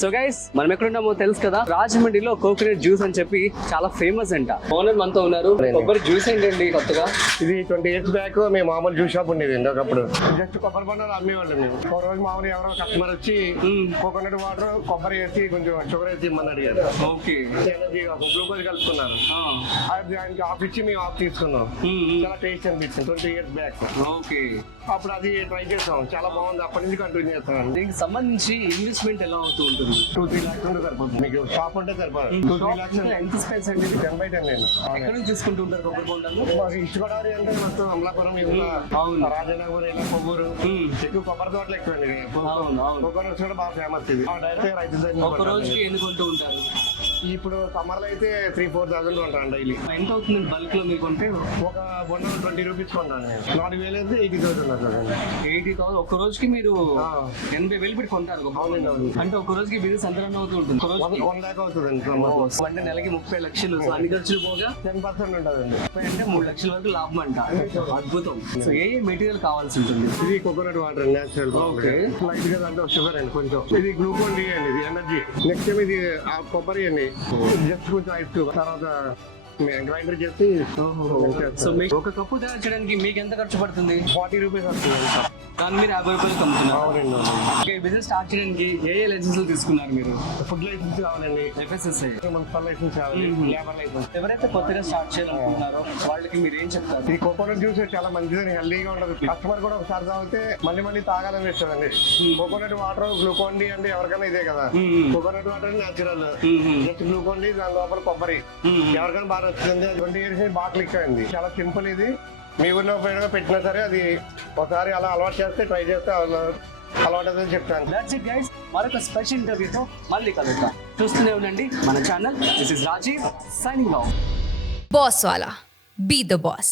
So guys మనం ఎక్కడున్నామో తెలుసు కదా, రాజమండ్రిలో కోకోనట్ జ్యూస్ అని చెప్పి చాలా ఫేమస్ అంట. ఓనర్ మనతో ఉన్నారు. కొబ్బరి జ్యూస్ ఏంటండి కొత్తగా? ఇది 20 years బ్యాక్ మేము మామూలు జ్యూస్ షాప్ ఉండేది ఒకప్పుడు. జస్ట్ కొబ్బరి బండాలు అమ్మేవాళ్ళం మేము. ఒక రోజు మామూలు ఎవరో కస్టమర్ వచ్చి కోకోనట్ వాటర్ కొబ్బరి వేసి కొంచెం షుగర్ వేసి ఇమ్మని అడిగారు. ఓకే, గ్లూకోజ్ కలుపుకున్నారు. దానికి ఆఫ్ ఇచ్చి మేము ఆఫ్ తీసుకున్నాం. చాలా టేస్ట్ అనిపించింది 20 years బ్యాక్. ఓకే, అప్పుడు అది ట్రై చేస్తాం, చాలా బాగుంది. అప్పటి నుంచి కంటిన్యూ చేస్తాం. దీనికి సంబంధించి ఇన్వెస్ట్మెంట్ ఎలా అవుతూ ఉంటుంది? 2-3 lakhs ఉంటే సరిపోతుంది. మీకు షాప్ ఉంటే సరిపోదు. 2-3 lakhs ఎంత స్పేస్ అండి? 10/10 నేను. ఎక్కడ నుంచి తీసుకుంటూ ఉంటారు కొబ్బరి బొండాలు? మాకు ఇష్టపడాలి అంటే మొత్తం అమలాపురం, రాజనగరం, కొవ్వూరు ఎక్కువ కొబ్బరి తోటలు ఎక్కువండి. కోకోనట్స్ కూడా బాగా ఫేమస్. ఇది డైరెక్ట్ రైతు ఒక రోజుకి ఎన్ని కొంటూ ఉంటారు? ఇప్పుడు సమ్మర్ లో అయితే 3-4,000 కొంటాను డైలీ. ఎంత అవుతుంది బల్క్ లో మీకు? అంటే ఒక బొండ 20 రూపీస్ కొంటాను నేను. 4,000 అయితే 80,000 అవుతుంది. 80,000 ఒక రోజుకి మీరు 80,000 పెట్టి కొంటారు. అంటే ఒక రోజుకి బిజినెస్ ఎంత రన్ అవుతూ ఉంటుంది? 1 lakh అవుతుందండి. అంటే నెలకి 30 లక్షలు, అన్ని ఖర్చులు పోగా 10% ఉంటుందండి. అంటే 3 లక్షల వరకు లాభం అంట. అద్భుతం. సో ఏ మెటీరియల్ కావాల్సి ఉంటుంది? ఇది coconut water natural. Okay, light గా అంటే షుగర్ అండి కొంచెం. ఇది గ్లూకోన్ డి అండి, ఇది ఎనర్జీ. నెక్స్ట్ టైం ఇది కొబ్బరి అండి, జస్ట్ కొంచెం ఐస్ క్యూబ్. తర్వాత గ్రైండర్ చేసి. సో ఒక కప్పు తయారు చేయడానికి మీకు ఎంత ఖర్చు పడుతుంది? 40 రూపీస్ వస్తుంది. కానీ మీరు 50 రూపాయలు అమ్ముతున్నారు. బిజినెస్ స్టార్ట్ చేయడానికి ఏ లైసెన్సులు తీసుకున్నారు మీరు? ఫుడ్ లైసెన్స్ కావాలండి, FSSAI, మున్సిపల్ లైసెన్స్ కావాలి, లేబర్ లైసెన్స్. ఎవరైతే కొత్తగా స్టార్ట్ చేయాలనుకుంటున్నారో వాళ్ళకి మీరు ఏం చెప్తారు? ఈ కోకోనట్ జ్యూస్ చాలా మంచిదని, హెల్దీగా ఉండదు. కస్టమర్ కూడా ఒకసారి తాగితే మళ్ళీ తాగాలనిపిస్తుందండి. కోకోనట్ వాటర్, గ్లూకోన్ డి అంటే ఎవరికైనా ఇదే కదా. Coconut water natural, just Glucon D, దాని లోపల కొబ్బరి. ఎవరికైనా బాగా నచ్చుతుంది. 20 years బాగా క్లిక్ అయింది. చాలా సింపుల్. ఇది మీ ఊరిలో పోయినా పెట్టినా సరే అది ఒకసారి అలా అలవాటు చేస్తే, ట్రై చేస్తే అలవాటు అవుతుందని చెప్తాను. That's it guys. మరొక స్పెషల్ ఇంటర్వ్యూతో మళ్ళీ కలుద్దాం. చూస్తూనే ఉండండి మన channel. This is Rajeev signing off. Boss Wala. Be the boss.